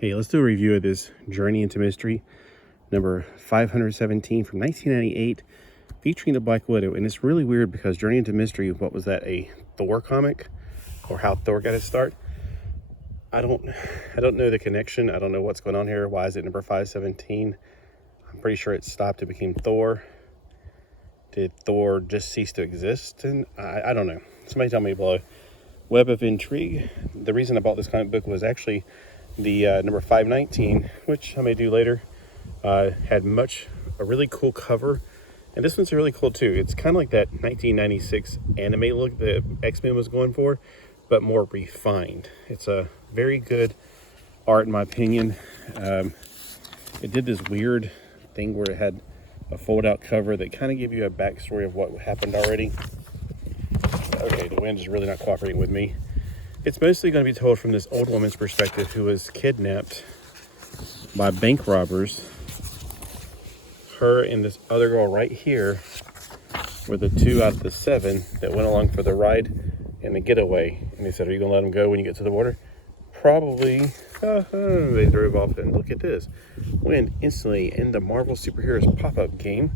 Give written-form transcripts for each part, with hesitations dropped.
Hey, let's do a review of this Journey into Mystery, number 517 from 1998, featuring the Black Widow. And it's really weird because Journey into Mystery, what was that, a Thor comic? Or how Thor got his start? I don't know the connection. I don't know what's going on here. Why is it number 517? I'm pretty sure it stopped. It became Thor. Did Thor just cease to exist? And I don't know. Somebody tell me below. Web of Intrigue. The reason I bought this comic book was actually the number 519, which I may do later. Had a really cool cover, and this one's really cool too. It's kind of like that 1996 anime look that X-Men was going for, but more refined. It's a very good art in my opinion. It did this weird thing where it had a fold-out cover that kind of gave you a backstory of what happened already. Okay, the wind is really not cooperating with me. It's mostly going to be told from this old woman's perspective who was kidnapped by bank robbers. Her and this other girl right here were the 2 out of the 7 that went along for the ride and the getaway. And they said, are you going to let them go when you get to the border? Probably. They drove off, and look at this. Went instantly in the Marvel Superheroes pop-up game.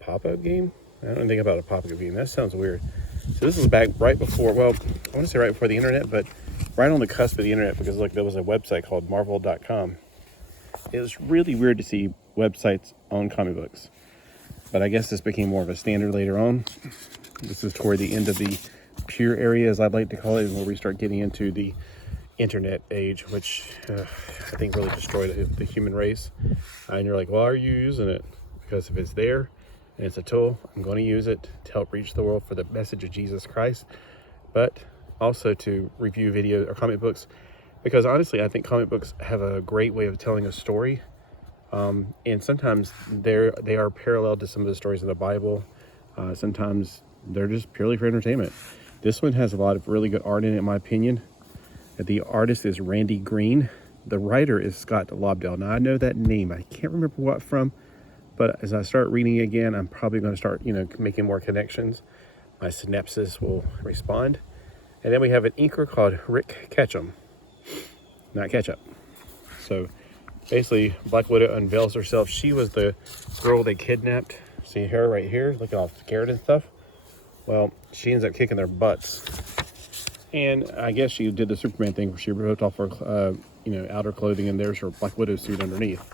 Pop-up game? I don't think about a pop-up game. That sounds weird. So this is back right before, well, I want to say right before the internet, but right on the cusp of the internet, because look, there was a website called marvel.com. It was really weird to see websites on comic books, but I guess this became more of a standard later on. This is toward the end of the pure area, as I'd like to call it, where we start getting into the internet age, which I think really destroyed the human race. And you're like, well, are you using it? Because if it's there, and it's a tool, I'm going to use it to help reach the world for the message of Jesus Christ, but also to review video or comic books, because honestly, I think comic books have a great way of telling a story, and sometimes they are parallel to some of the stories in the Bible. Sometimes they're just purely for entertainment. This one has a lot of really good art in it, in my opinion. The artist is Randy Green. The writer is Scott Lobdell. Now, I know that name. I can't remember what from. But as I start reading again, I'm probably going to start, making more connections. My synapses will respond. And then we have an inker called Rick Ketchum. Not Ketchup. So basically, Black Widow unveils herself. She was the girl they kidnapped. See her right here, looking all scared and stuff. Well, she ends up kicking their butts. And I guess she did the Superman thing where she ripped off her, outer clothing, and there's her Black Widow suit underneath.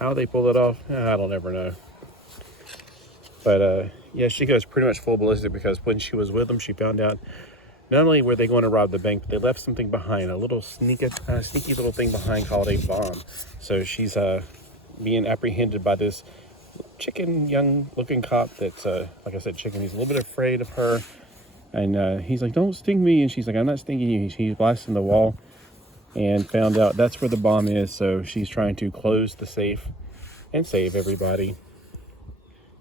How they pull it off, I don't ever know. But yeah, she goes pretty much full ballistic, because when she was with them, she found out not only were they going to rob the bank, but they left something behind, a little sneaky little thing behind called a bomb. So she's being apprehended by this young looking cop that's, like I said, chicken. He's a little bit afraid of her. And he's like, don't sting me. And she's like, I'm not stinging you. He's blasting the wall. And found out that's where the bomb is, so she's trying to close the safe and save everybody.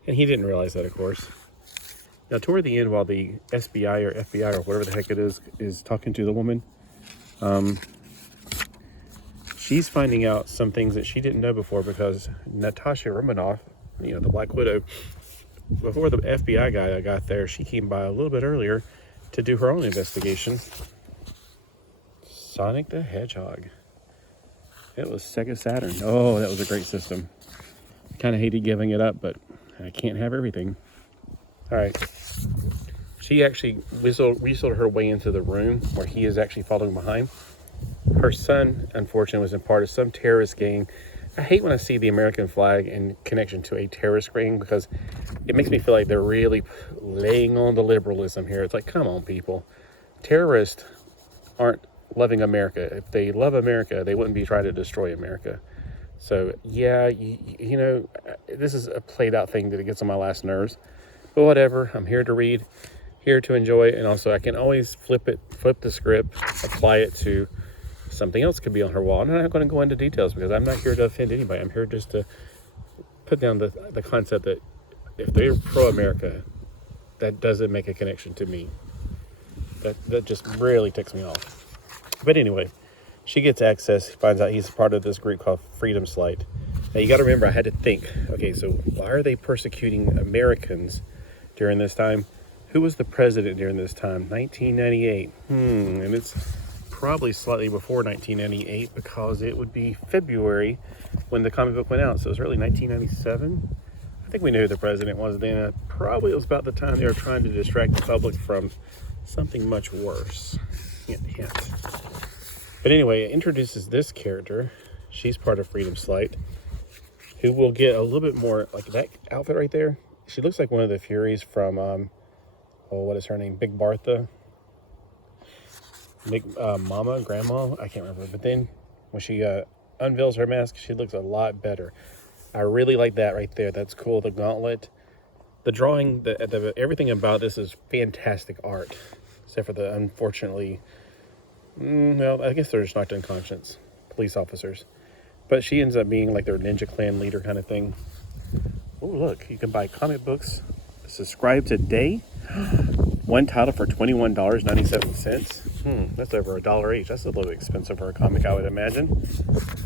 And he didn't realize that, of course. Now, toward the end, while the SBI or FBI or whatever the heck it is talking to the woman, she's finding out some things that she didn't know before, because Natasha Romanoff, the Black Widow, before the FBI guy got there, she came by a little bit earlier to do her own investigation. Sonic the Hedgehog. It was Sega Saturn. Oh, that was a great system. Kind of hated giving it up, but I can't have everything. All right. She actually whistled her way into the room where he is actually following behind. Her son, unfortunately, was in part of some terrorist gang. I hate when I see the American flag in connection to a terrorist gang, because it makes me feel like they're really laying on the liberalism here. It's like, come on, people. Terrorists aren't loving America. If they love America, they wouldn't be trying to destroy America. So yeah, this is a played out thing that it gets on my last nerves, but whatever. I'm here to read, here to enjoy, and also I can always flip the script, apply it to something else could be on her wall. I'm not going to go into details, because I'm not here to offend anybody. I'm here just to put down the concept that if they're pro-America, that doesn't make a connection to me. That just really ticks me off. But anyway, she gets access, finds out he's part of this group called Freedom Slide. Now, you got to remember, I had to think, okay, so why are they persecuting Americans during this time? Who was the president during this time? 1998. And it's probably slightly before 1998 because it would be February when the comic book went out. So it was really 1997. I think we knew who the president was then. Probably it was about the time they were trying to distract the public from something much worse. Hint, hint. But anyway, it introduces this character. She's part of Freedom's Flight, who will get a little bit more, like that outfit right there. She looks like one of the Furies from, what is her name? Big Bertha. Big Mama, Grandma, I can't remember. But then when she unveils her mask, she looks a lot better. I really like that right there. That's cool. The gauntlet, the drawing, everything about this is fantastic art, except for the unfortunately, well, I guess they're just knocked unconscious police officers. But she ends up being like their Ninja Clan leader kind of thing. Oh, look, you can buy comic books. Subscribe today. One title for $21.97. That's over $1 each. That's a little expensive for a comic, I would imagine.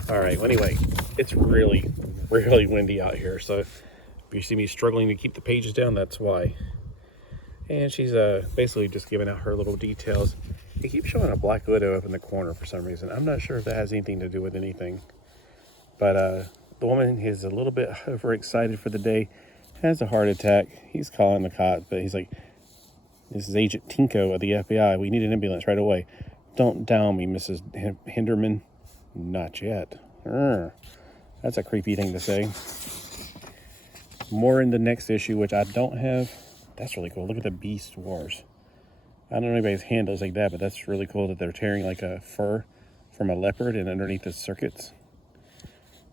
All right, well, anyway, it's really, really windy out here. So if you see me struggling to keep the pages down, that's why. And she's basically just giving out her little details. It keeps showing a Black Widow up in the corner for some reason. I'm not sure if that has anything to do with anything. But the woman is a little bit overexcited for the day, has a heart attack. He's calling the cops, but he's like, this is Agent Tinko of the FBI. We need an ambulance right away. Don't down me, Mrs. Hinderman. Not yet. That's a creepy thing to say. More in the next issue, which I don't have. That's really cool. Look at the Beast Wars. I don't know anybody's handles like that, but that's really cool that they're tearing like a fur from a leopard and underneath the circuits.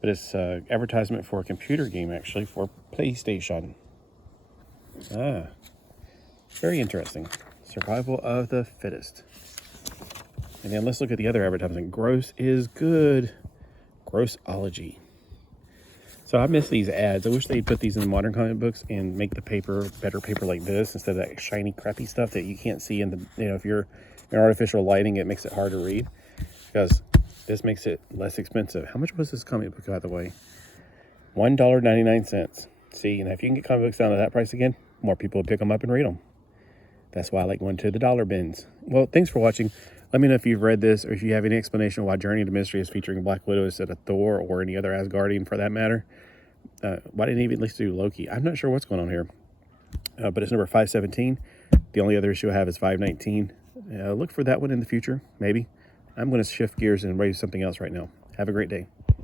But it's advertisement for a computer game, actually, for PlayStation. Very interesting. Survival of the fittest. And then let's look at the other advertisement. Gross is good. Grossology. So I miss these ads. I wish they'd put these in modern comic books and make the paper better paper like this instead of that shiny, crappy stuff that you can't see in the, if you're in artificial lighting, it makes it hard to read. Because this makes it less expensive. How much was this comic book, by the way? $1.99. See, and if you can get comic books down to that price again, more people will pick them up and read them. That's why I like going to the dollar bins. Well, thanks for watching. Let me know if you've read this or if you have any explanation why Journey into Mystery is featuring Black Widow instead of Thor or any other Asgardian for that matter. Why didn't he at least do Loki? I'm not sure what's going on here. But it's number 517. The only other issue I have is 519. Look for that one in the future, maybe. I'm going to shift gears and raise something else right now. Have a great day.